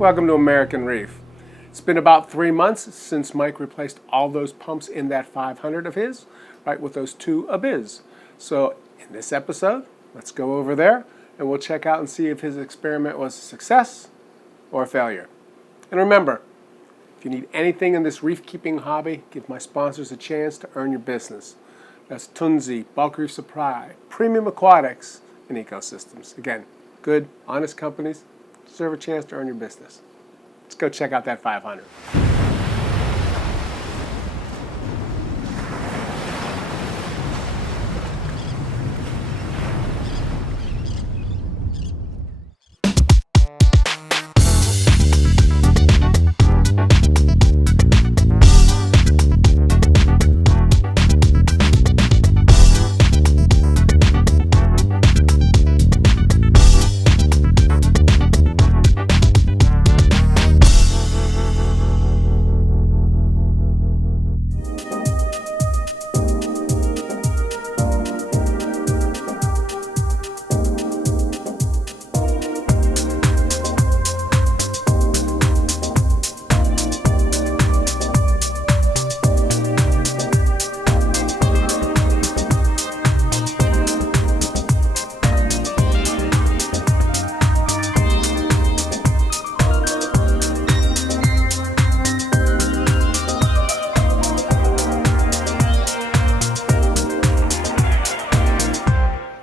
Welcome to American Reef. It's been about 3 months since Mike replaced all those pumps in that 500 of his, right, with those two Abiz. So in this episode, let's go over there and we'll check out and see if his experiment was a success or a failure. And remember, if you need anything in this reef keeping hobby, give my sponsors a chance to earn your business. That's Tunzi, Bulk Reef Supply, Premium Aquatics, and Ecosystems. Again, good, honest companies deserve a chance to earn your business. Let's go check out that 500.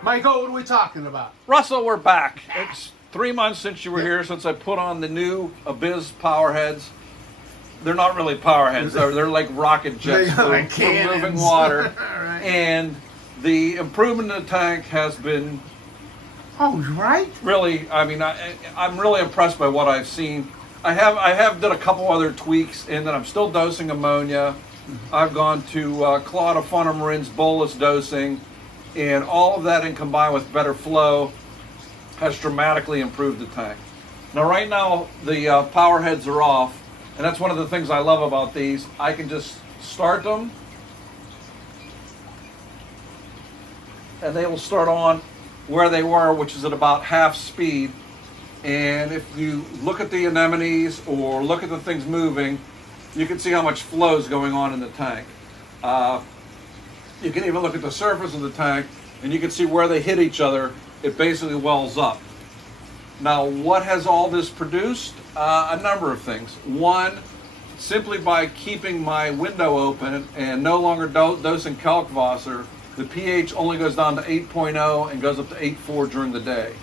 Michael, what are we talking about? Russell, we're back. It's 3 months since you were here, since I put on the new Abiz power heads. They're not really power heads. They're like rocket jets for moving water. Right. And the improvement in the tank has been really, I mean, I'm really impressed by what I've seen. I have did a couple other tweaks, and then I'm still dosing ammonia. I've gone to Claudifunum rinse bolus dosing. And all of that, and combined with better flow, has dramatically improved the tank. Now, right now, the power heads are off, and that's one of the things I love about these. I can just start them, and they will start on where they were, which is at about half speed. And if you look at the anemones or look at the things moving, you can see how much flow is going on in the tank. You can even look at the surface of the tank and you can see where they hit each other. It basically wells up. Now, what has all this produced? A number of things. One, simply by keeping my window open and no longer dosing Kalkwasser, the pH only goes down to 8.0 and goes up to 8.4 during the day.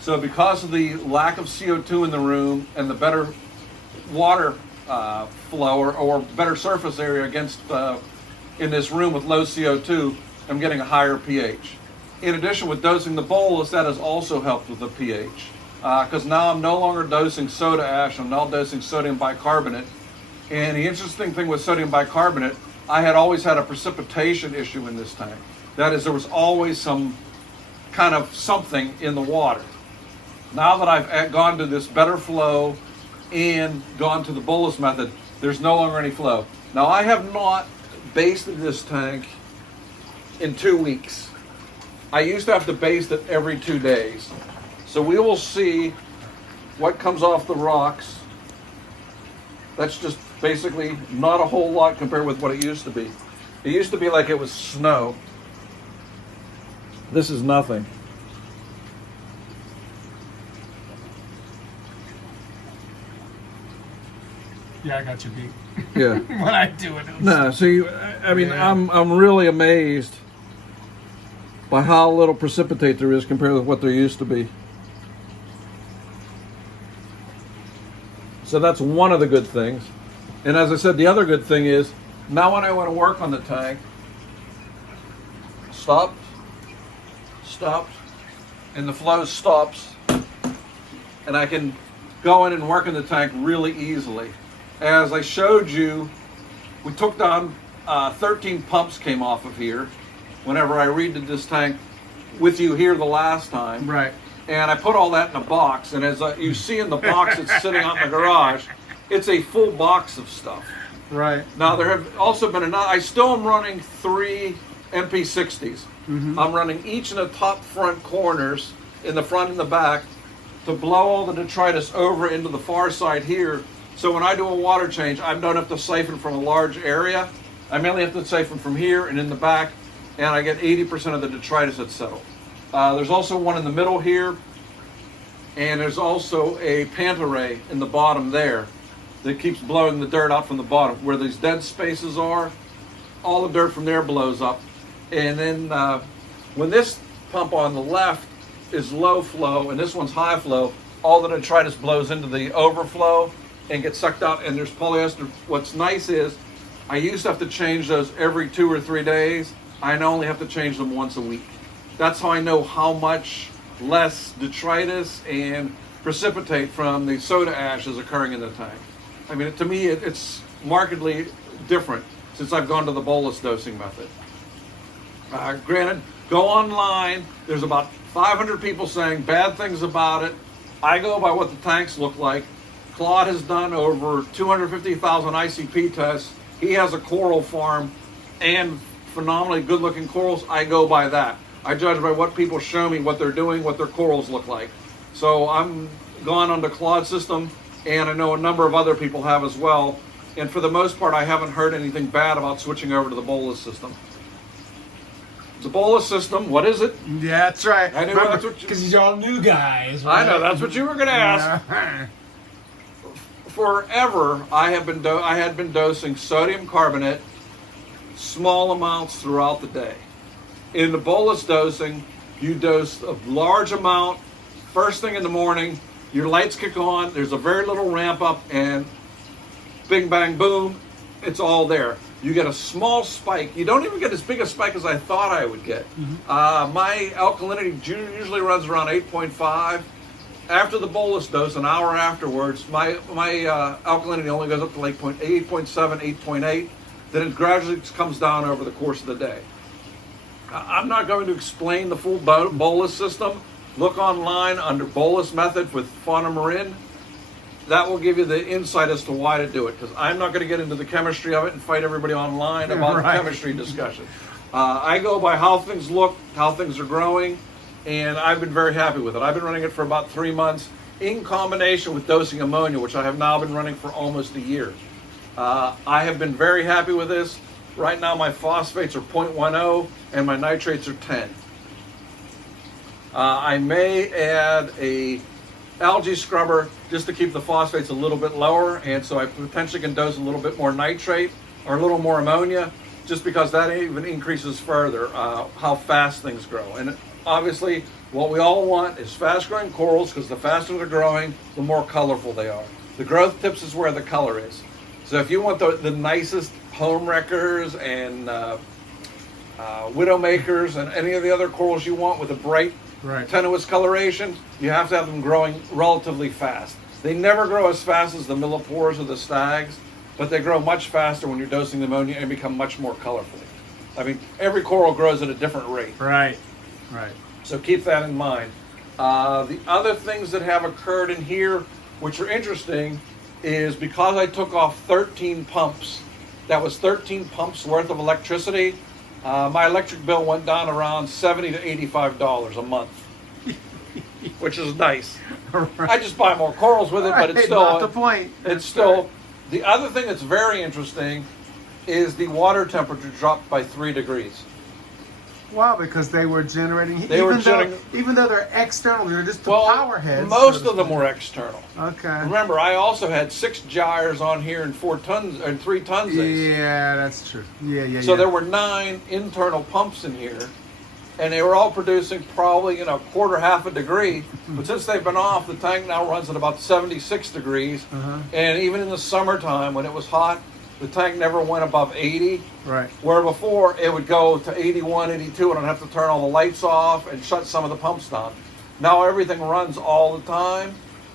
So because of the lack of CO2 in the room and the better water flow or better surface area against in this room with low CO2, I'm getting a higher pH. In addition, with dosing the bolus, that has also helped with the pH. Because now I'm no longer dosing soda ash, I'm now dosing sodium bicarbonate. And the interesting thing with sodium bicarbonate, I had always had a precipitation issue in this tank. That is, there was always some kind of something in the water. Now that I've gone to this better flow and gone to the bolus method, there's no longer any flow. Now, I have not basted this tank in 2 weeks. I used to have to baste it every 2 days. So we will see what comes off the rocks. That's just basically not a whole lot compared with what it used to be. It used to be like it was snow. This is nothing. Yeah, I got you beat. Yeah. When I do it. No, see, I mean, yeah. I'm really amazed by how little precipitate there is compared with what there used to be. So that's one of the good things. And as I said, the other good thing is, now when I want to work on the tank, stops, and the flow stops, and I can go in and work in the tank really easily. As I showed you, we took down 13 pumps came off of here whenever I redid this tank with you here the last time. Right. And I put all that in a box, and as you see in the box that's sitting out in the garage, it's a full box of stuff. Right. Now, there have also been enough. I still am running 3 MP60s. Mm-hmm. I'm running each in the top front corners, in the front and the back, to blow all the detritus over into the far side here. So when I do a water change, I don't have to siphon from a large area. I mainly have to siphon from here and in the back, and I get 80% of the detritus that's settled. There's also one in the middle here, and there's also a panta ray in the bottom there that keeps blowing the dirt out from the bottom. Where these dead spaces are, all the dirt from there blows up. And then when this pump on the left is low flow and this one's high flow, all the detritus blows into the overflow and gets sucked out, and there's polyester. What's nice is I used to have to change those every 2 or 3 days. I now only have to change them once a week. That's how I know how much less detritus and precipitate from the soda ash is occurring in the tank. I mean, to me, it's markedly different since I've gone to the bolus dosing method. Granted, go online, there's about 500 people saying bad things about it. I go by what the tanks look like. Claude has done over 250,000 ICP tests. He has a coral farm and phenomenally good looking corals. I go by that. I judge by what people show me, what they're doing, what their corals look like. So I'm gone on the Claude system, and I know a number of other people have as well. And for the most part, I haven't heard anything bad about switching over to the bolus system. The bolus system, what is it? Yeah, that's right. I knew Remember, that's what you... because y'all new guys. I know, that's what you were going to ask. Forever, I had been dosing sodium carbonate, small amounts throughout the day. In the bolus dosing, you dose a large amount first thing in the morning. Your lights kick on. There's a very little ramp up, and bing, bang, boom, it's all there. You get a small spike. You don't even get as big a spike as I thought I would get. My alkalinity usually runs around 8.5. After the bolus dose, an hour afterwards, my alkalinity only goes up to like 8.7, 8.8. Then it gradually comes down over the course of the day. I'm not going to explain the full bolus system. Look online under bolus method with Fauna Marin. That will give you the insight as to why to do it, because I'm not going to get into the chemistry of it and fight everybody online about the chemistry discussion. I go by how things look, how things are growing, and I've been very happy with it. I've been running it for about 3 months in combination with dosing ammonia, which I have now been running for almost a year. I have been very happy with this. Right now my phosphates are 0.10 and my nitrates are 10. I may add a algae scrubber just to keep the phosphates a little bit lower, and so I potentially can dose a little bit more nitrate or a little more ammonia, just because that even increases further how fast things grow. And obviously what we all want is fast growing corals, because the faster they're growing, the more colorful they are. The growth tips is where the color is. So if you want the nicest home wreckers and widowmakers and any of the other corals you want with a bright tenuous coloration, you have to have them growing relatively fast. They never grow as fast as the millipores or the stags, but they grow much faster when you're dosing the ammonia and become much more colorful. I mean, every coral grows at a different rate. Right. So keep that in mind. The other things that have occurred in here, which are interesting, is because I took off 13 pumps, that was 13 pumps worth of electricity. My electric bill went down around $70 to $85 a month, which is nice. I just buy more corals with it, but it's still not the point. It's still the other thing that's very interesting is the water temperature dropped by 3 degrees. Wow, because they were generating heat. Even though they're external, they're just the power heads. Most of them were external. Okay. Remember, I also had 6 gyres on here and 4 tons and 3 tons. Yeah, that's true. So there were 9 internal pumps in here, and they were all producing probably quarter, half a degree. But since they've been off, the tank now runs at about 76 degrees. And even in the summertime when it was hot, the tank never went above 80. Right. Where before it would go to 81, 82, and I'd have to turn all the lights off and shut some of the pumps down. Now everything runs all the time,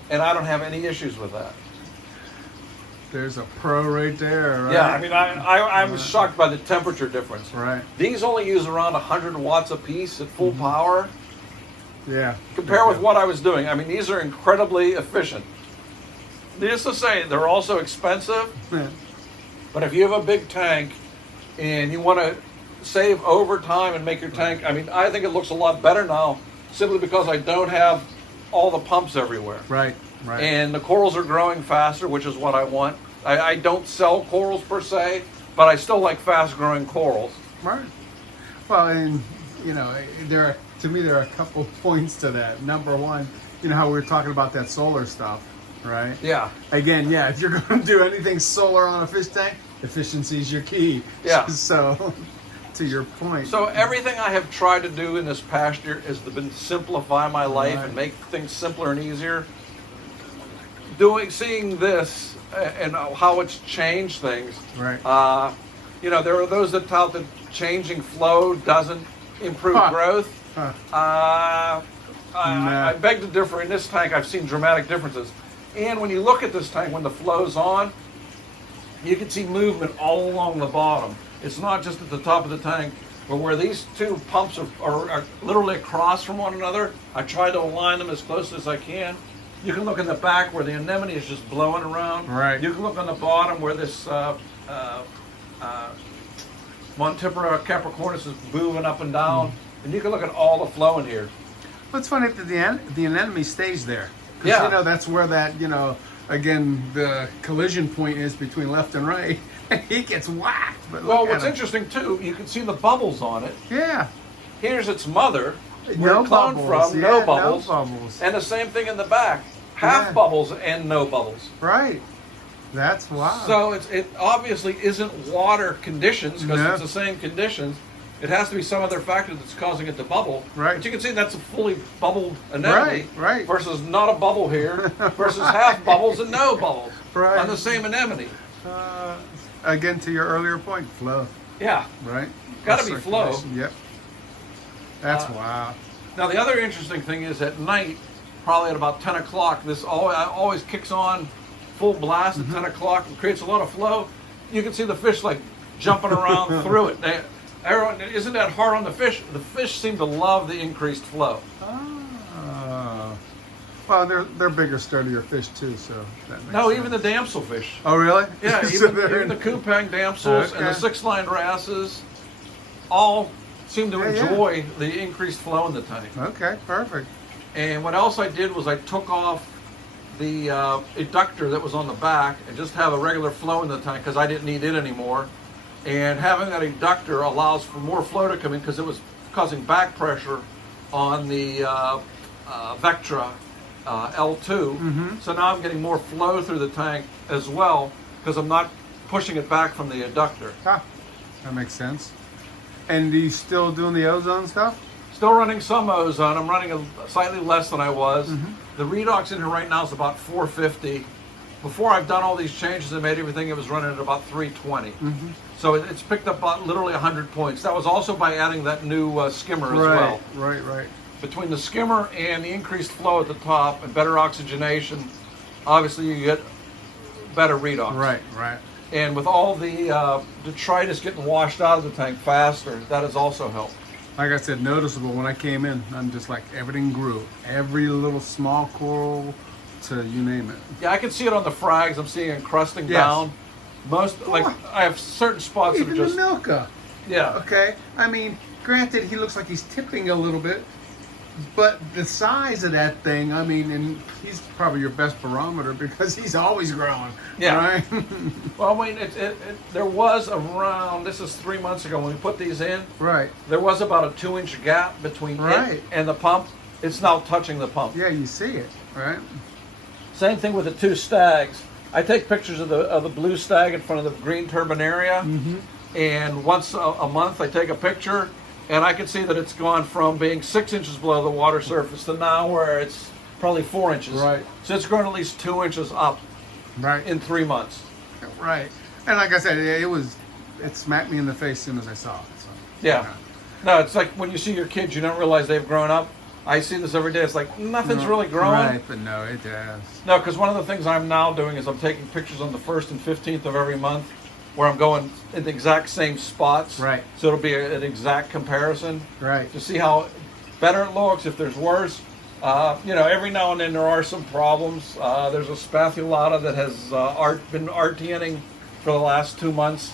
and I don't have any issues with that. There's a pro right there, right? Yeah, I mean, I'm shocked by the temperature difference. Right. These only use around 100 watts a piece at full power. Yeah. Compare with what I was doing. I mean, these are incredibly efficient. Needless to say, they're also expensive. Yeah. But if you have a big tank and you want to save over time and make your tank, I mean, I think it looks a lot better now simply because I don't have all the pumps everywhere. Right. Right. And the corals are growing faster, which is what I want. I don't sell corals per se, but I still like fast-growing corals. Right. Well, and you know, to me there are a couple points to that. Number one, you know how we were talking about that solar stuff, right? Yeah. Again, yeah, if you're going to do anything solar on a fish tank, efficiency is your key. Yeah. So, to your point. So everything I have tried to do in this past year has been simplify my life and make things simpler and easier. Seeing this and how it's changed things. Right. You know, there are those that tout that changing flow doesn't improve growth. I beg to differ. In this tank, I've seen dramatic differences. And when you look at this tank, when the flow's on, you can see movement all along the bottom. It's not just at the top of the tank, but where these two pumps are literally across from one another. I try to align them as close as I can. You can look in the back where the anemone is just blowing around. Right. You can look on the bottom where this Montipora capricornus is moving up and down. And you can look at all the flow in here. Well, it's funny that the anemone stays there. Yeah. You know, that's where that, you know, again, the collision point is between left and right. And he gets whacked. But Well, what's interesting, too, you can see the bubbles on it. Yeah. Here's its mother. Where No it cloned bubbles. from, Yeah, no bubbles. No bubbles. And the same thing in the back. Half Yeah. bubbles and no bubbles. Right. That's wild. So it obviously isn't water conditions because No. it's the same conditions. It has to be some other factor that's causing it to bubble. Right. But you can see that's a fully bubbled anemone Right. versus not a bubble here versus half bubbles and no bubbles Right. on the same anemone. Again, to your earlier point, flow. Yeah. Right. Gotta Plus be flow. circulation. Yep. That's wow. Now the other interesting thing is at night, probably at about 10 o'clock, this always kicks on full blast at 10 o'clock and creates a lot of flow. You can see the fish like jumping around through it. Everyone, isn't that hard on the fish? The fish seem to love the increased flow. Well, they're bigger, sturdier fish too, so that makes No, sense. even the damselfish. Oh, really? Yeah, So even they're- the Kupang damsels and the Okay. six-line wrasses all seem to Yeah, yeah. enjoy the increased flow in the tank. Okay, perfect. And what else I did was I took off the eductor that was on the back and just have a regular flow in the tank because I didn't need it anymore. And having that eductor allows for more flow to come in because it was causing back pressure on the Vectra L2. So now I'm getting more flow through the tank as well because I'm not pushing it back from the eductor. Ah, that makes sense. And are you still doing the ozone stuff? Still running some ozone. I'm running slightly less than I was. The redox in here right now is about 450. Before I've done all these changes and made everything, it was running at about 320. So it's picked up about literally 100 points. That was also by adding that new skimmer as well. Right. Between the skimmer and the increased flow at the top and better oxygenation, obviously you get better redox. Right. And with all the detritus getting washed out of the tank faster, that has also helped. Like I said, noticeable when I came in. I'm just like everything grew. Every little small coral to you name it. Yeah, I can see it on the frags. I'm seeing it crusting Yes. down. I have certain spots that are Even just the Milka. yeah. Okay. I mean, granted, he looks like he's tipping a little bit, but the size of that thing, I mean, and he's probably your best barometer because he's always growing. Yeah. Right? Well, I mean, there was around, this is 3 months ago when we put these in, Right. there was about a 2-inch gap between Right. it and the pump. It's now touching the pump. Yeah, you see it. Right. Same thing with the two stags. I take pictures of the blue stag in front of the green turbinaria, and once a month I take a picture, and I can see that it's gone from being 6 inches below the water surface to now where it's probably 4 inches. Right. So it's grown at least 2 inches up Right. in 3 months. Right. And like I said, it smacked me in the face as soon as I saw it. So, Yeah. No, it's like when you see your kids, you don't realize they've grown up. I see this every day. It's like nothing's really growing. Right, but no, it does. No, because one of the things I'm now doing is I'm taking pictures on the 1st and 15th of every month where I'm going in the exact same spots. Right. So it'll be an exact comparison Right. to see how better it looks, if there's worse. Every now and then there are some problems. There's a spathulata that has been RTNing for the last 2 months.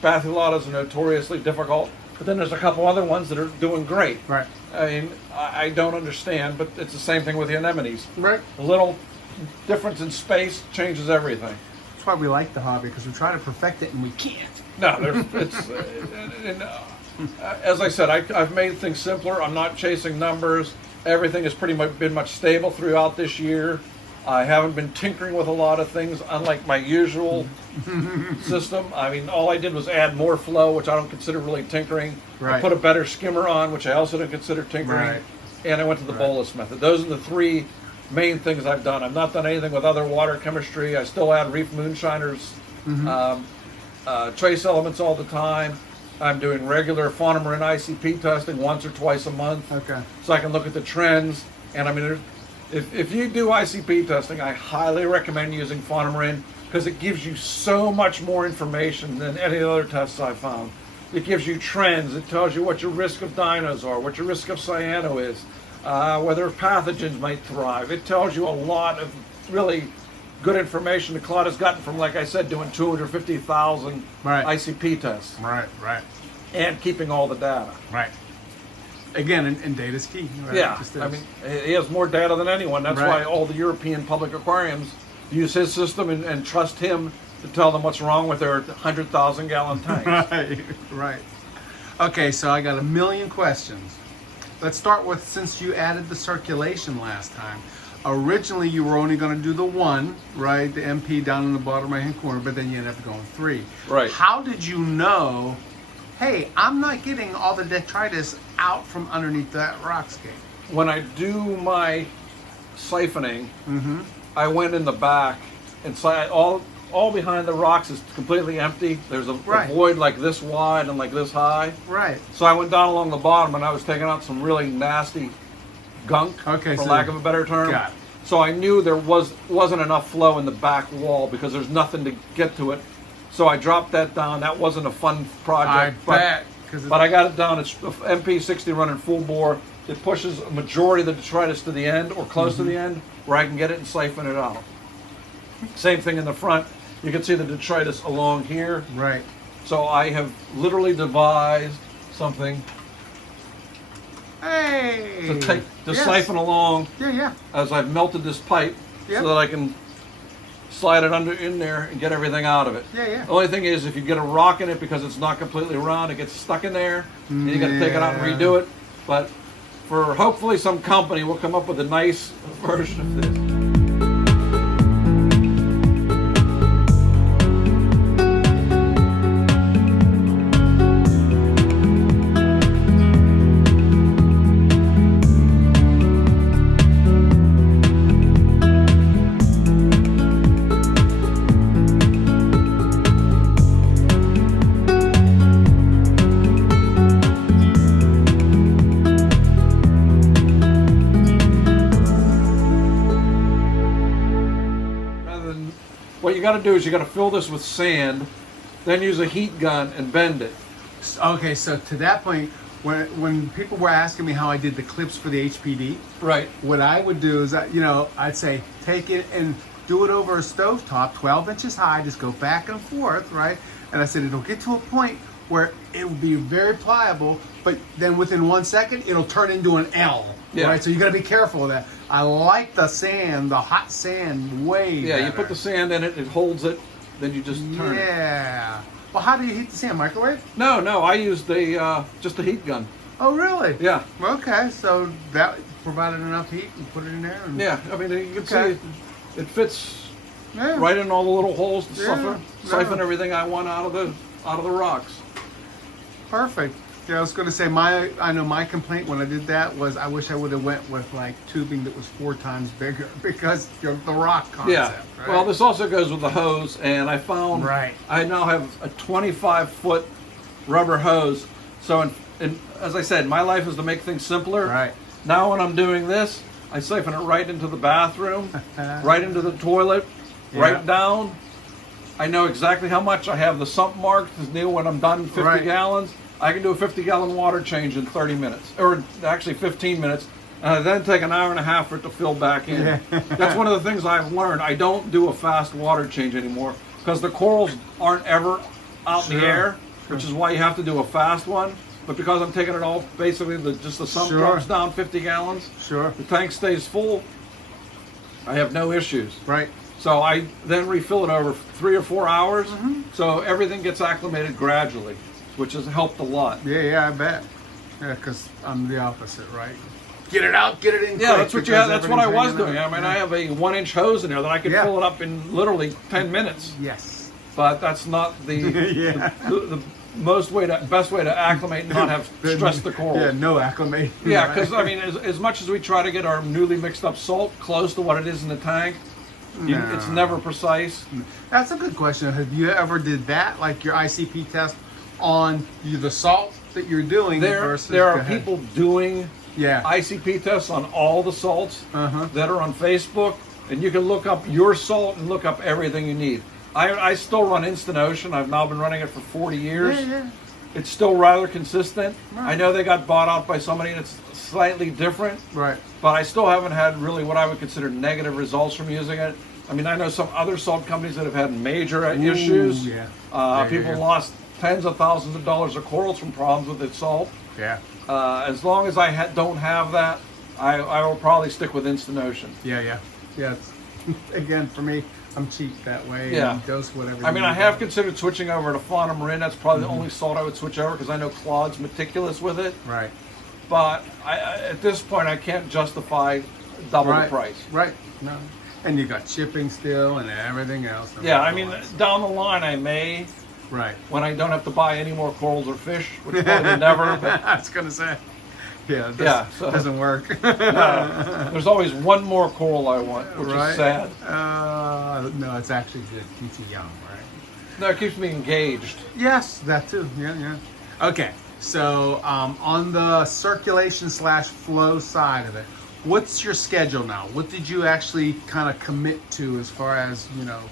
Spathulatas are notoriously difficult. But then there's a couple other ones that are doing great. Right. I mean, I don't understand, but it's the same thing with the anemones. Right. A little difference in space changes everything. That's why we like the hobby, because we try to perfect it and we can't. No, it's as I said, I've made things simpler. I'm not chasing numbers. Everything has pretty much been much stable throughout this year. I haven't been tinkering with a lot of things, unlike my usual system. I mean, all I did was add more flow, which I don't consider really tinkering. Right. I put a better skimmer on, which I also don't consider tinkering. Right. And I went to the bolus method. Those are the three main things I've done. I've not done anything with other water chemistry. I still add reef moonshiners, trace elements all the time. I'm doing regular fauna marin ICP testing once or twice a month. Okay. So I can look at the trends. And I mean, if you do ICP testing, I highly recommend using fauna marin because it gives you so much more information than any other tests I've found. It gives you trends. It tells you what your risk of dinos are, what your risk of cyano is, whether pathogens might thrive. It tells you a lot of really good information that Claude has gotten from, like I said, doing 250,000 Right. ICP tests Right. Right. and keeping all the data. Right. Again, and data's key. Right? Yeah, Just is. I mean, he has more data than anyone. That's Right. why all the European public aquariums use his system and trust him to tell them what's wrong with their 100,000-gallon tanks. Right, right. Okay, so I got a million questions. Let's start with, since you added the circulation last time. Originally, you were only going to do the one, right? The MP down in the bottom right-hand corner, but then you ended up going 3. Right. How did you know, hey, I'm not getting all the detritus out from underneath that rockscape? When I do my siphoning, I went in the back and all behind the rocks is completely empty. There's a void like this wide and like this high. Right. So I went down along the bottom and I was taking out some really nasty gunk, Okay, for so- lack of a better term. Got it. So I knew there wasn't enough flow in the back wall because there's nothing to get to it. So I dropped that down. That wasn't a fun project. bet. But I got it down. It's MP60 running full bore. It pushes a majority of the detritus to the end or close to the end where I can get it and siphon it out. Same thing in the front. You can see the detritus along here. Right. So I have literally devised something Hey. to Yes. siphon along Yeah, yeah. as I've melted this pipe Yep. so that I can slide it in there and get everything out of it. Yeah, yeah. The only thing is if you get a rock in it because it's not completely round, it gets stuck in there and you got to take it out and Yeah. redo it. But for hopefully some company will come up with a nice version of this. What you got to do is you got to fill this with sand, then use a heat gun and bend it. Okay, so to that point, when people were asking me how I did the clips for the HPD, Right. what I would do is, I'd say take it and do it over a stovetop, 12 inches high, just go back and forth, right? And I said it'll get to a point where it will be very pliable, but then within 1 second, it'll turn into an L, Yeah. right? So you got to be careful of that. I like the sand, the hot sand, way Yeah, you better. put the sand in it, it holds it, then you just turn it. Yeah. Well, how do you heat the sand? Microwave? No, I used just a heat gun. Oh, really? Yeah. Okay, so that provided enough heat and put it in there? And, Yeah, I mean, you can Okay. see it fits Yeah. right in all the little holes to Yeah, siphon yeah. everything I want out of the rocks. Perfect. Yeah, I was going to say I know my complaint when I did that was I wish I would have went with like tubing that was 4 times bigger because the rock concept. Yeah. Right? Well, this also goes with the hose, and I found Right. I now have a 25-foot rubber hose. So, as I said, my life is to make things simpler. Right. Now, when I'm doing this, I siphon it right into the bathroom, right into the toilet, Yeah. right down. I know exactly how much. I have the sump marked as new when I'm done 50 Right. gallons. I can do a 50-gallon water change in 30 minutes, or actually 15 minutes, and then take an hour and a half for it to fill back in. Yeah. That's one of the things I've learned. I don't do a fast water change anymore because the corals aren't ever out in the Sure. air, which is why you have to do a fast one. but because I'm taking it all, basically just the sump Sure. drops down 50 gallons. Sure. The tank stays full. I have no issues. Right. So I then refill it over 3 or 4 hours. Mm-hmm. So everything gets acclimated gradually, which has helped a lot. Yeah, I bet. Yeah, because I'm the opposite, right? Get it out, get it in. Yeah, quick that's what you because have. That's what I was everything's doing. I hanging mean, out. I have a 1-inch hose in there that I can Yeah. fill it up in literally 10 minutes. Yes. But that's not the Yeah. the best way to acclimate and not have stress the corals. Yeah, no acclimation. Yeah, right? because I mean, as much as we try to get our newly mixed up salt close to what it is in the tank, No. it's never precise. That's a good question. Have you ever did that, like your ICP test on the salt that you're doing versus? There Go are ahead. people doing Yeah. ICP tests on all the salts Uh-huh. that are on Facebook, and you can look up your salt and look up everything you need. I still run Instant Ocean. I've now been running it for 40 years. Yeah. It's still rather consistent. Right. I know they got bought out by somebody and it's slightly different, Right. but I still haven't had really what I would consider negative results from using it. I mean, I know some other salt companies that have had major issues. Yeah. Yeah, People yeah. lost tens of thousands of dollars of corals from problems with its salt. Yeah. As long as I don't have that, I will probably stick with Instant Ocean. Yeah. It's, again, for me, I'm cheap that way. Yeah. And dose whatever. I mean, you I need. have considered switching over to Fauna Marin. That's probably the only salt I would switch over because I know Claude's meticulous with it. Right. But at this point, I can't justify double the price. Right. No. And you got shipping still and everything else. Yeah, I mean, down the line, I may, Right. when I don't have to buy any more corals or fish, which probably never, but I was gonna say. Yeah. so- Doesn't work. there's always one more coral I want, which Right. is sad. No, it's actually good. Keeps you young, right? No, it keeps me engaged. Yes, that too. Yeah. Okay, so on the circulation / flow side of it, what's your schedule now? What did you actually kind of commit to as far as,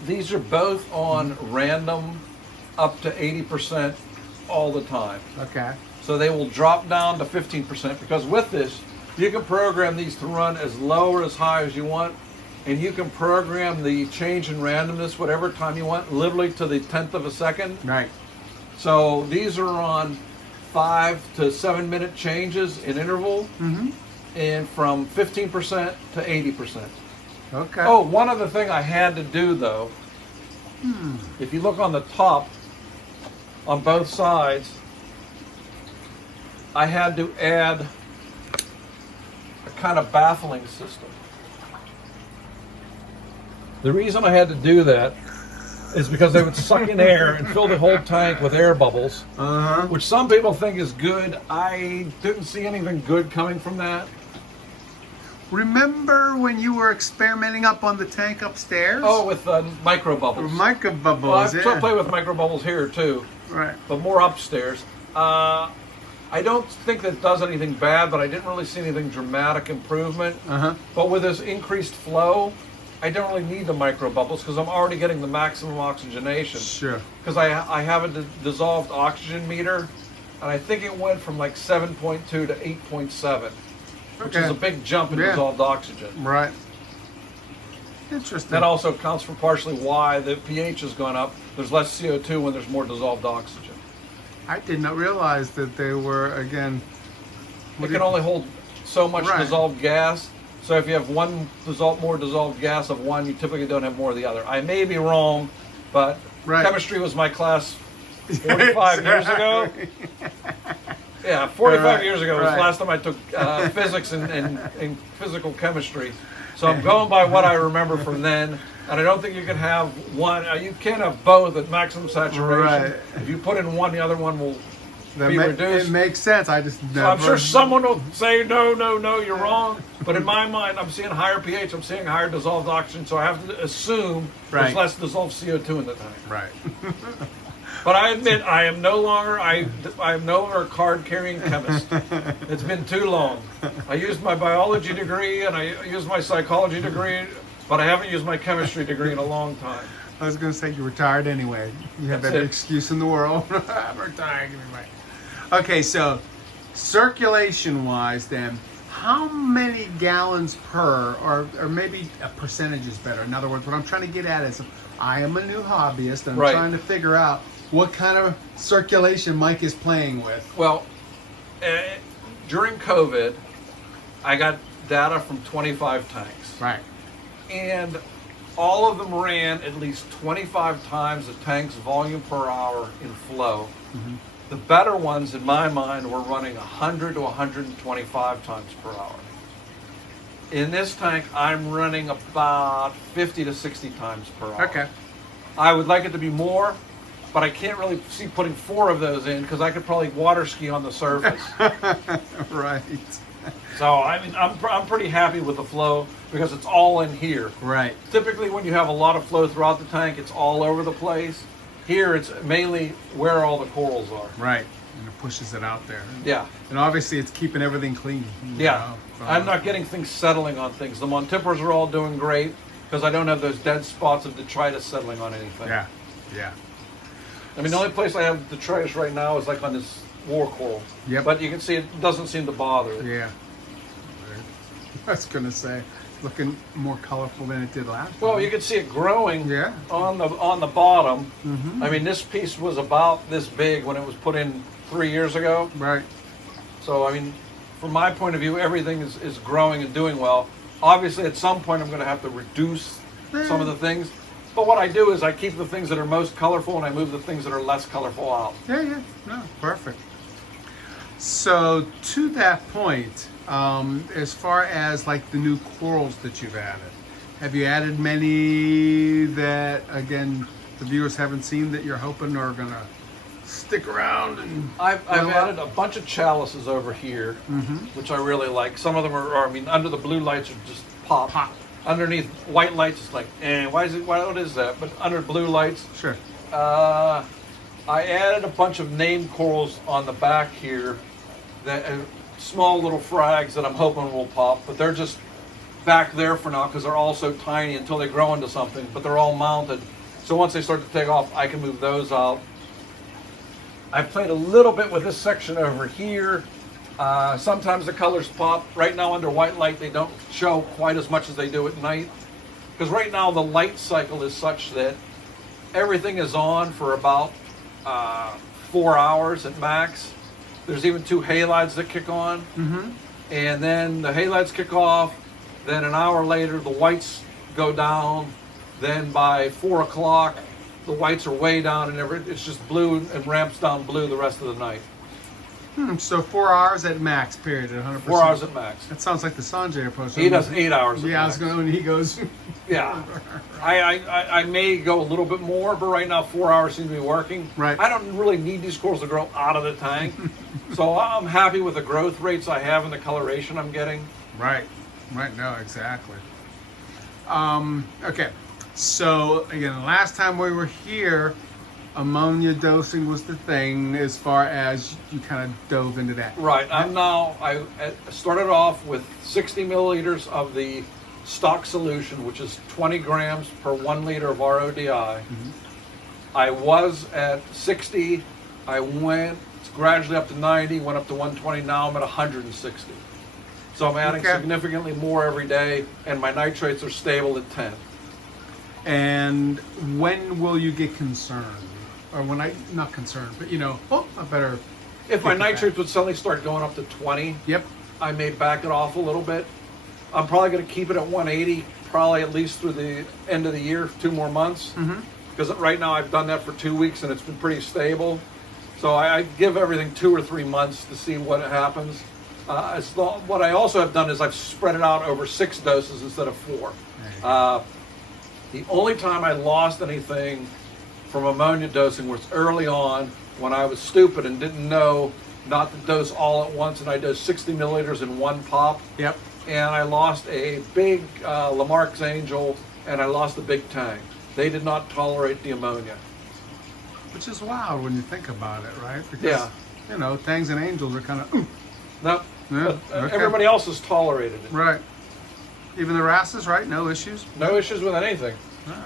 These are both on random up to 80% all the time. Okay. So they will drop down to 15% because with this, you can program these to run as low or as high as you want. And you can program the change in randomness whatever time you want, literally to the 10th of a second. Right. So these are on 5 to 7 minute changes in interval, and from 15% to 80%. Okay. Oh, one other thing I had to do though, if you look on the top, on both sides, I had to add a kind of baffling system. The reason I had to do that is because they would suck in air and fill the whole tank with air bubbles, which some people think is good. I didn't see anything good coming from that. Remember when you were experimenting up on the tank upstairs? Oh, with micro bubbles. Micro bubbles. Well, I've yeah. still played with micro bubbles here too, Right. but more upstairs. I don't think that does anything bad, but I didn't really see anything dramatic improvement. But with this increased flow, I don't really need the micro bubbles because I'm already getting the maximum oxygenation. Sure. Because I have a dissolved oxygen meter, and I think it went from like 7.2 to 8.7, which is Okay. a big jump in Yeah. dissolved oxygen. Right. Interesting. That also accounts for partially why the pH has gone up. There's less CO2 when there's more dissolved oxygen. I did not realize that they were, again... It can only hold so much Right. dissolved gas. So if you have more dissolved gas of one, you typically don't have more of the other. I may be wrong, but Right. chemistry was my class 45 years ago. Yeah, 45 Right, years ago was right. the last time I took physics and physical chemistry. So I'm going by what I remember from then. And I don't think you can have one. You can't have both at maximum saturation. Right. If you put in one, the other one will be reduced. It makes sense. I just never... So I'm sure someone will say, no, you're wrong. But in my mind, I'm seeing higher pH, I'm seeing higher dissolved oxygen, so I have to assume Right. there's less dissolved CO2 in the tank. Right. But I admit, I am no longer a card-carrying chemist. It's been too long. I used my biology degree and I used my psychology degree, but I haven't used my chemistry degree in a long time. I was going to say you're retired anyway. You have That's every it. excuse in the world. I'm retired anyway. Okay, so circulation-wise then, how many gallons per, or maybe a percentage is better. In other words, what I'm trying to get at is, I am a new hobbyist. I'm Right. trying to figure out what kind of circulation Mike is playing with. Well, during COVID, I got data from 25 tanks. Right. And all of them ran at least 25 times the tank's volume per hour in flow. The better ones, in my mind, were running 100 to 125 times per hour. In this tank, I'm running about 50 to 60 times per hour. Okay. I would like it to be more, but I can't really see putting 4 of those in because I could probably water ski on the surface. Right. So I mean, I'm pretty happy with the flow because it's all in here. Right. Typically, when you have a lot of flow throughout the tank, it's all over the place. Here, it's mainly where all the corals are. Right. And it pushes it out there. Yeah. And obviously, it's keeping everything clean. Yeah. I'm not getting things settling on things. The Montipers are all doing great because I don't have those dead spots of detritus settling on anything. Yeah. Yeah. I mean, the only place I have detritus right now is like on this war coral. Yep. But you can see it doesn't seem to bother it. Yeah. I was gonna say, looking more colorful than it did last Well, time. you can see it growing Yeah. on the bottom. I mean, this piece was about this big when it was put in 3 years ago. Right. So, I mean, from my point of view, everything is growing and doing well. Obviously, at some point, I'm going to have to reduce some of the things. But what I do is I keep the things that are most colorful and I move the things that are less colorful out. Yeah, yeah. No, perfect. So to that point, as far as like the new corals that you've added, have you added many that, again, the viewers haven't seen that you're hoping are going to stick around? And I've grow up? added a bunch of chalices over here, which I really like. Some of them are, I mean, under the blue lights are just pop. Pop. Underneath white lights, it's like, what is that? But under blue lights, Sure. I added a bunch of named corals on the back here, that small little frags that I'm hoping will pop, but they're just back there for now because they're all so tiny until they grow into something, but they're all mounted. So once they start to take off, I can move those out. I've played a little bit with this section over here. Sometimes the colors pop. Right now under white light, they don't show quite as much as they do at night. Because right now the light cycle is such that everything is on for about 4 hours at max. There's even 2 halides that kick on. And then the halides kick off. Then an hour later, the whites go down. Then by 4 o'clock, the whites are way down and it's just blue and ramps down blue the rest of the night. So 4 hours at max, period, at 100%. 4 hours at max. That sounds like the Sanjay approach. He does 8 hours at Yeah, I max. was going. He goes. Yeah. I may go a little bit more, but right now 4 hours seems to be working. Right. I don't really need these corals to grow out of the tank. So I'm happy with the growth rates I have and the coloration I'm getting. Right. Right. No, exactly. Okay. So again, last time we were here, ammonia dosing was the thing as far as you kind of dove into that. Right. I started off with 60 milliliters of the stock solution, which is 20 grams per 1 liter of RODI. I was at 60. I went gradually up to 90, went up to 120. Now I'm at 160. So I'm adding significantly more every day, and my nitrates are stable at 10. And when will you get concerned? Or when not concerned, but I better. If my get back. nitrates would suddenly start going up to 20, Yep. I may back it off a little bit. I'm probably going to keep it at 180, probably at least through the end of the year, 2 more months. Because right now I've done that for 2 weeks and it's been pretty stable. So I give everything 2 or 3 months to see what happens. What I also have done is I've spread it out over 6 doses instead of 4. The only time I lost anything from ammonia dosing was early on when I was stupid and didn't know not to dose all at once, and I dosed 60 milliliters in 1 pop. Yep. And I lost a big Lamarck's Angel, and I lost a big Tang. They did not tolerate the ammonia. Which is wild when you think about it, right? Because, Yeah. Tangs and Angels are kind of. No, Yeah, but okay. everybody else has tolerated it. Right. Even the Rasses, right? No issues. No issues with anything.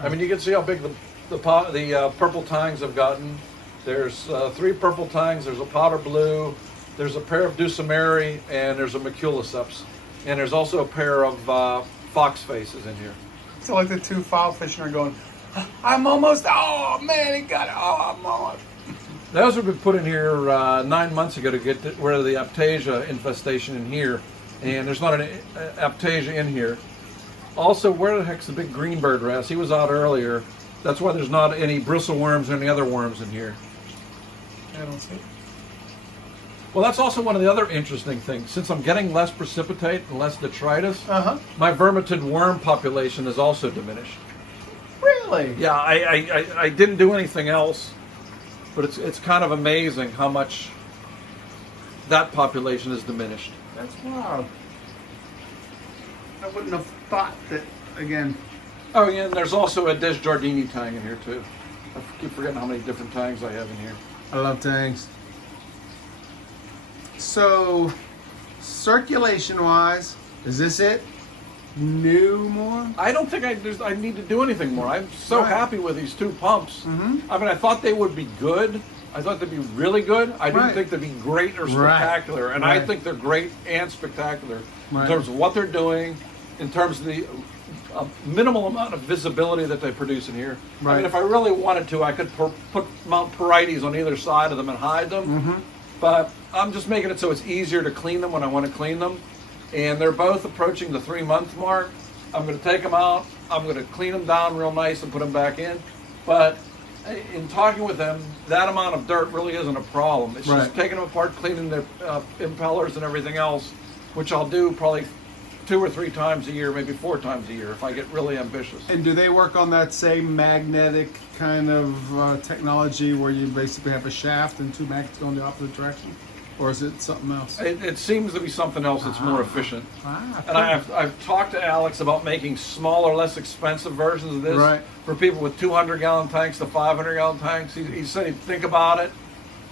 I mean, you can see how big the purple Tangs have gotten. There's 3 purple Tangs. There's a powder blue. There's a pair of Dulcimeri, and there's a Maculiceps. And there's also a pair of fox faces in here. So like the 2 file fishing are going, I'm almost. Oh man, he got it. Oh, I'm almost. Those have been put in here 9 months ago to get rid of the Aptasia infestation in here, and there's not an Aptasia in here. Also, where the heck's the big greenbird wrasse? He was out earlier. That's why there's not any bristleworms or any other worms in here. I don't see. Well, that's also one of the other interesting things. Since I'm getting less precipitate and less detritus, my vermitid worm population is also diminished. Really? Yeah, I didn't do anything else, but it's kind of amazing how much that population is diminished. That's wild. I wouldn't have thought that, again. Oh, yeah, and there's also a Desjardini tang in here, too. I keep forgetting how many different tangs I have in here. I love tangs. So, circulation-wise, is this it? New more? I don't think I need to do anything more. I'm so happy with these 2 pumps. I mean, I thought they would be good. I thought they'd be really good. I didn't think they'd be great or spectacular. And I think they're great and spectacular in terms of what they're doing, in terms of the minimal amount of visibility that they produce in here. I mean, if I really wanted to, I could mount parietes on either side of them and hide them. But I'm just making it so it's easier to clean them when I want to clean them. And they're both approaching the 3-month mark. I'm going to take them out. I'm going to clean them down real nice and put them back in. But in talking with them, that amount of dirt really isn't a problem. It's just taking them apart, cleaning their impellers and everything else, which I'll do probably 2 or 3 times a year, maybe 4 times a year if I get really ambitious. And do they work on that same magnetic kind of technology where you basically have a shaft and 2 magnets going the opposite direction? Or is it something else? It seems to be something else that's more efficient. Cool. And I've talked to Alex about making smaller, less expensive versions of this for people with 200-gallon tanks to 500-gallon tanks. He said he'd think about it.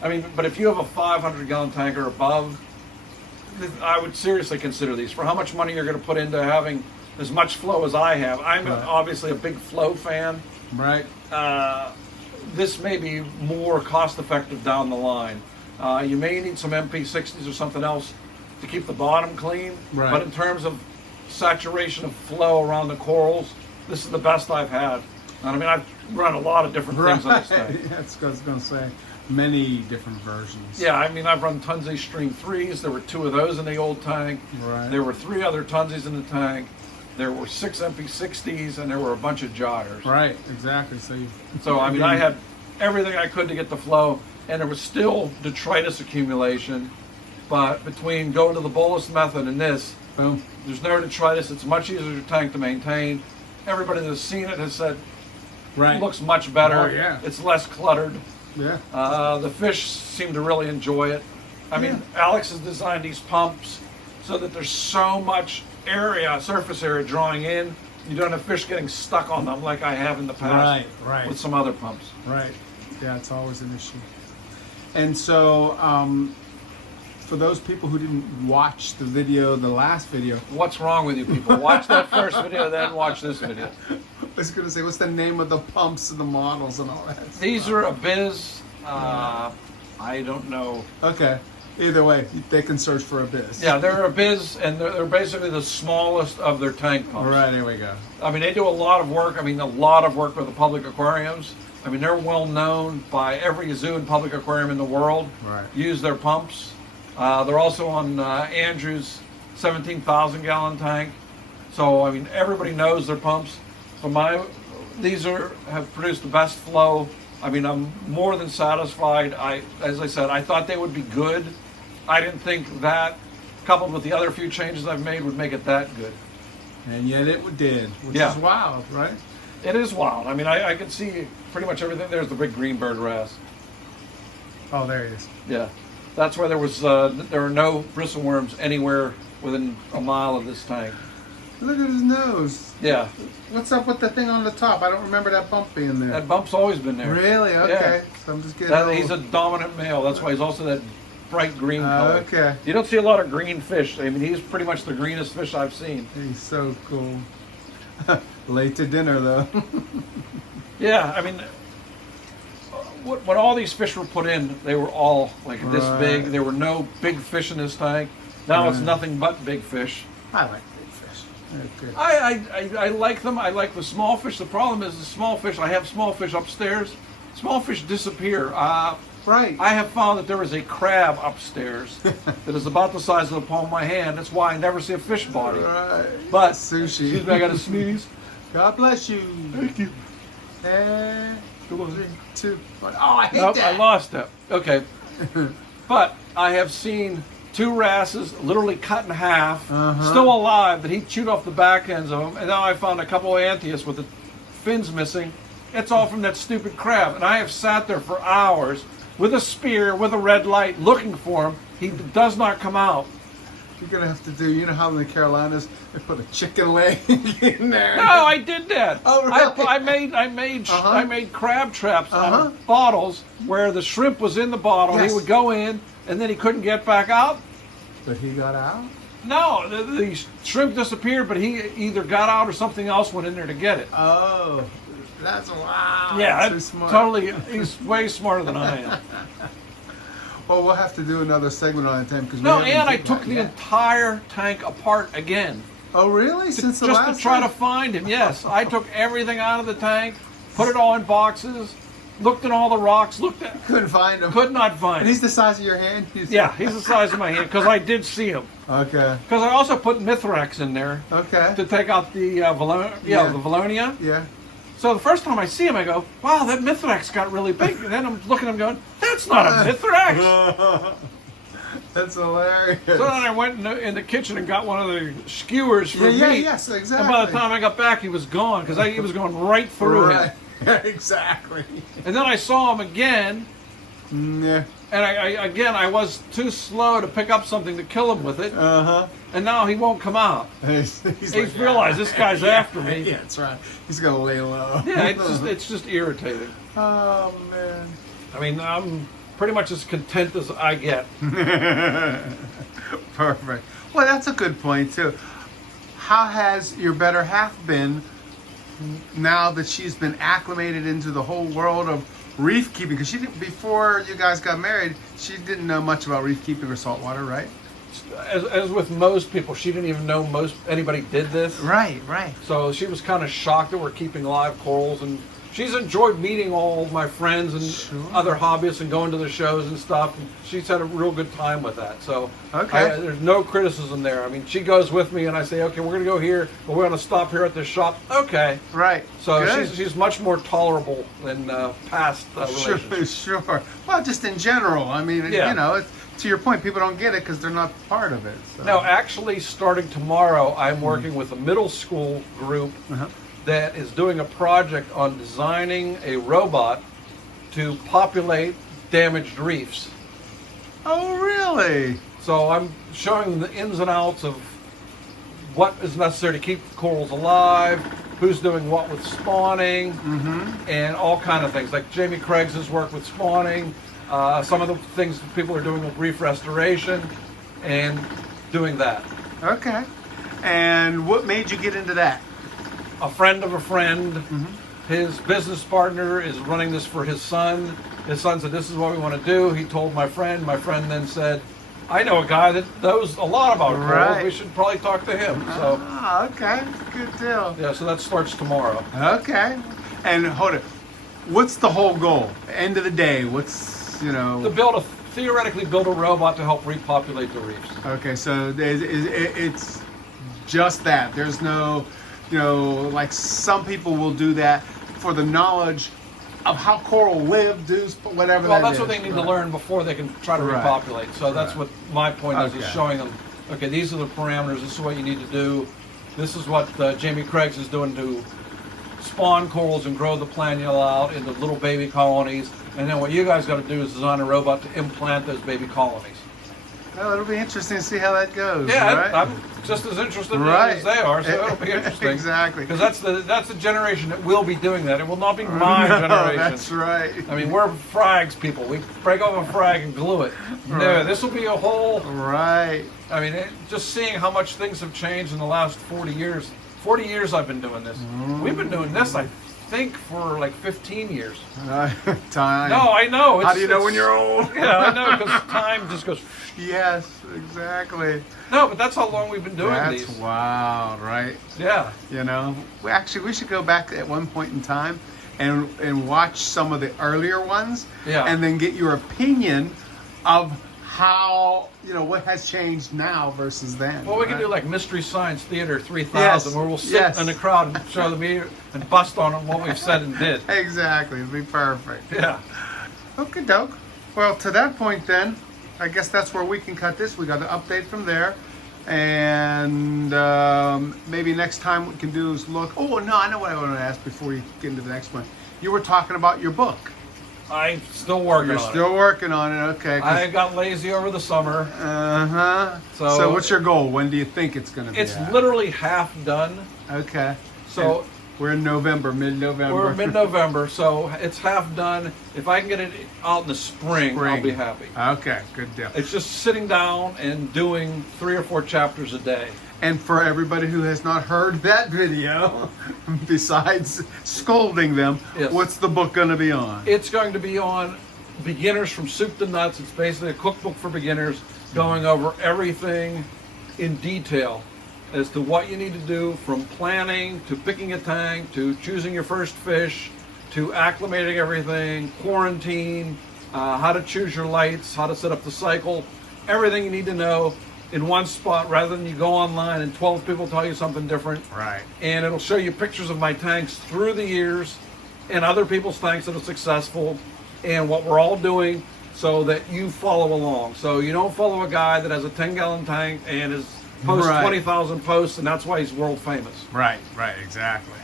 I mean, but if you have a 500-gallon tank or above, I would seriously consider these. For how much money you're going to put into having as much flow as I have. I'm obviously a big flow fan. This may be more cost-effective down the line. You may need some MP60s or something else to keep the bottom clean, but in terms of saturation of flow around the corals, this is the best I've had. And I mean, I've run a lot of different things on this thing. That's what I was going to say. Many different versions. Yeah, I mean, I've run Tunze Stream 3s. There were 2 of those in the old tank. There were 3 other Tunzes in the tank. There were 6 MP60s, and there were a bunch of gyres. Exactly. So I mean, I had everything I could to get the flow. And there was still detritus accumulation, but between going to the bolus method and this, boom, there's no detritus. It's much easier tank to maintain. Everybody that's seen it has said it looks much better. It's less cluttered. The fish seem to really enjoy it. I mean, Alex has designed these pumps so that there's so much area, surface area drawing in. You don't have fish getting stuck on them like I have in the past with some other pumps. Yeah, it's always an issue. And so, for those people who didn't watch the last video. What's wrong with you people? Watch that first video, then watch this video. I was going to say, what's the name of the pumps and the models and all that stuff? These are Abyss. I don't know. Okay. Either way, they can search for Abyss. Yeah, they're Abyss, and they're basically the smallest of their tank pumps. There we go. I mean, they do a lot of work. I mean, a lot of work with the public aquariums. I mean, they're well known by every zoo and public aquarium in the world. Use their pumps. They're also on Andrew's 17,000-gallon tank. So, I mean, everybody knows their pumps. These have produced the best flow. I mean, I'm more than satisfied. As I said, I thought they would be good. I didn't think that, coupled with the other few changes I've made, would make it that good. And yet it did, which is wild, right? It is wild. I mean, I can see pretty much everything. There's the big greenbird wrasse. Oh, there he is. Yeah. That's where there are no bristleworms anywhere within a mile of this tank. Look at his nose. Yeah. What's up with the thing on the top? I don't remember that bump being there. That bump's always been there. Really? Okay. Yeah. So I'm just getting he's a dominant male. That's why he's also that bright green color. Okay. You don't see a lot of green fish. I mean, he's pretty much the greenest fish I've seen. He's so cool. Late to dinner, though. Yeah, I mean, when all these fish were put in, they were all like this big. There were no big fish in this tank. Now it's nothing but big fish. I like big fish. They're good. I like them. I like the small fish. The problem is the small fish. I have small fish upstairs. Small fish disappear. Right. I have found that there is a crab upstairs that is about the size of the palm of my hand. That's why I never see a fish body. Right. But Sushi. Excuse me, I got to sneeze. God bless you. Thank you. And Come on. 3, 2, 1. Oh, I hate Nope, that. I lost it. Okay. But I have seen 2 wrasses literally cut in half, still alive, but he chewed off the back ends of them. And now I found a couple of Anthias with the fins missing. It's all from that stupid crab. And I have sat there for hours with a spear, with a red light, looking for him. He does not come out. You're going to have to do, you know how in the Carolinas they put a chicken leg in there? No, I did that. Oh, really? I made crab traps out of bottles where the shrimp was in the bottle. Yes. He would go in, and then he couldn't get back out. But he got out? No, the shrimp disappeared, but he either got out or something else went in there to get it. Oh, that's wow. Yeah, that's so smart. totally. He's way smarter than I am. Well, we'll have to do another segment on that time because No, and I took the entire tank apart again. Oh, really? Since the Just last to try time? to find him. Yes, I took everything out of the tank, put it all in boxes, looked at all the rocks, Couldn't find him. could not find And him. he's the size of your hand? Yeah, he's the size of my hand because I did see him. Okay. Because I also put Mithrax in there Okay. to take out the the Valonia. Yeah. So the first time I see him, I go, "Wow, that Mithrax got really big." And then I'm looking at him, going, "That's not a Mithrax." That's hilarious. So then I went in the kitchen and got one of the skewers for meat. Yes, exactly. And by the time I got back, he was gone because he was going right through him. Exactly. And then I saw him again, Yeah. and I was too slow to pick up something to kill him with it. And now he won't come out. He's He's realized this guy's after me. Yeah, that's right. He's gonna lay low. Yeah, it's just irritating. Oh man. I mean, I'm pretty much as content as I get. Perfect. Well, that's a good point too. How has your better half been now that she's been acclimated into the whole world of reef keeping? Because she didn't, before you guys got married, she didn't know much about reef keeping or saltwater, right? As with most people, she didn't even know anybody did this. Right, right. So she was kind of shocked that we're keeping live corals, and she's enjoyed meeting all of my friends and other hobbyists and going to the shows and stuff. And she's had a real good time with that. So there's no criticism there. I mean, she goes with me, and I say, okay, we're going to go here, but we're going to stop here at this shop. Okay. Right. So Good. she's much more tolerable than past relationships. Sure. Well, just in general. I mean, Yeah. you know, to your point, people don't get it because they're not part of it. So. Now, actually, starting tomorrow, I'm working with a middle school group that is doing a project on designing a robot to populate damaged reefs. Oh, really? So I'm showing them the ins and outs of what is necessary to keep corals alive, who's doing what with spawning, and all kind of things. Like Jamie Craig's work with spawning, some of the things that people are doing with reef restoration, and doing that. Okay. And what made you get into that? A friend of a friend, his business partner is running this for his son. His son said, "This is what we want to do." He told my friend. My friend then said, "I know a guy that knows a lot about corals. Right. We should probably talk to him." So, Okay. Good deal. yeah, so that starts tomorrow. Okay. And hold it. What's the whole goal? End of the day, what's, you know... To theoretically build a robot to help repopulate the reefs. Okay, so it's just that. There's no, you know, like some people will do that for the knowledge of how coral live, do whatever. Well, that that's what they need to learn before they can try to repopulate. So that's what my point is showing them, okay, these are the parameters, this is what you need to do. This is what Jamie Craig's is doing to spawn corals and grow the planula out into little baby colonies. And then what you guys got to do is design a robot to implant those baby colonies. Well, it'll be interesting to see how that goes. Yeah, right? I'm just as interested in it as they are, so it'll be interesting. Exactly. Because that's the generation that will be doing that. It will not be my generation. That's right. I mean, we're frags people. We break off a frag and glue it. No, this will be a whole... Right. I mean, just seeing how much things have changed in the last 40 years. 40 years I've been doing this. We've been doing this, I think, for like 15 years. Time. No, I know. How do you know when you're old? Yeah, I know, because time just goes... Yes, exactly. No, but that's how long we've been doing these. That's wild, right? Yeah. You know, we should go back at one point in time and watch some of the earlier ones, Yeah. and then get your opinion of how, you know, what has changed now versus then. Well, we can right? do like Mystery Science Theater 3000, Yes, where we'll sit yes. in the crowd and show the meter and bust on them what we've said and did. Exactly, it'd be perfect. Yeah. Okie doke. Well, to that point then, I guess that's where we can cut this. We got an update from there. And maybe next time what we can do is look. Oh, no, I know what I want to ask before we get into the next one. You were talking about your book. I'm still working You're on still working on it, okay. it. I got lazy over the summer. Uh-huh. So what's your goal? When do you think it's going to be It's at? literally half done. Okay. So And we're in November, mid-November. we're mid-November, so it's half done. If I can get it out in the spring, I'll be happy. Okay, good deal. It's just sitting down and doing 3 or 4 chapters a day. And for everybody who has not heard that video, besides scolding them, Yes. what's the book going to be on? It's going to be on beginners from soup to nuts. It's basically a cookbook for beginners, going over everything in detail as to what you need to do, from planning to picking a tank to choosing your first fish to acclimating everything, quarantine, how to choose your lights, how to set up the cycle, everything you need to know in one spot rather than you go online and 12 people tell you something different. Right. And it'll show you pictures of my tanks through the years and other people's tanks that are successful and what we're all doing so that you follow along. So you don't follow a guy that has a 10-gallon tank and is posts Right. 20,000 posts and that's why he's world famous. Right, exactly.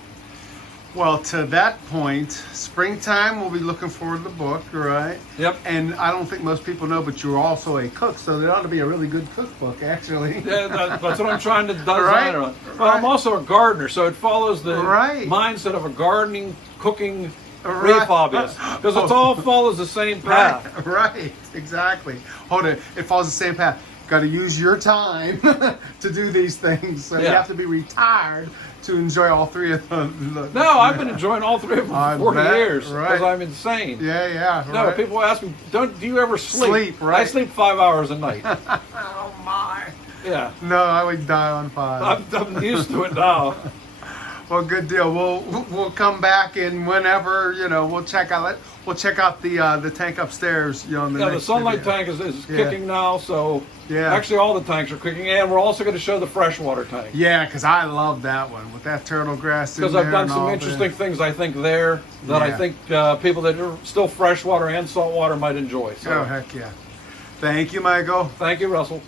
Well, to that point, springtime, we'll be looking forward to the book, right? Yep. And I don't think most people know, but you're also a cook, so there ought to be a really good cookbook, actually. Yeah, that's what I'm trying to design Right, on. But right. I'm also a gardener, so it follows the Right. mindset of a gardening, cooking, Right. reef hobbyist. Because it all follows the same path. Right, exactly. Hold it, it follows the same path. Got to use your time to do these things, so you Yeah. have to be retired to enjoy all three of them. No, I've been enjoying all 3 of them I for 40 bet, years because right. I'm insane. Yeah, No, right. people ask me, do you ever sleep? Sleep, right. I sleep 5 hours a night. Oh my. Yeah. No, I would die on 5. I'm used to it now. Well, good deal. We'll come back and whenever, you know, we'll check out the tank upstairs. You know, in the Yeah, the next sunlight video. tank is Yeah. kicking now, so Yeah. actually all the tanks are kicking, and we're also going to show the freshwater tank. Yeah, because I love that one with that turtle grass in Because there. I've done and some all interesting that. things, I think, there that I Yeah. think people that are still freshwater and saltwater might enjoy. So Oh heck yeah! Thank you, Michael. thank you, Russell.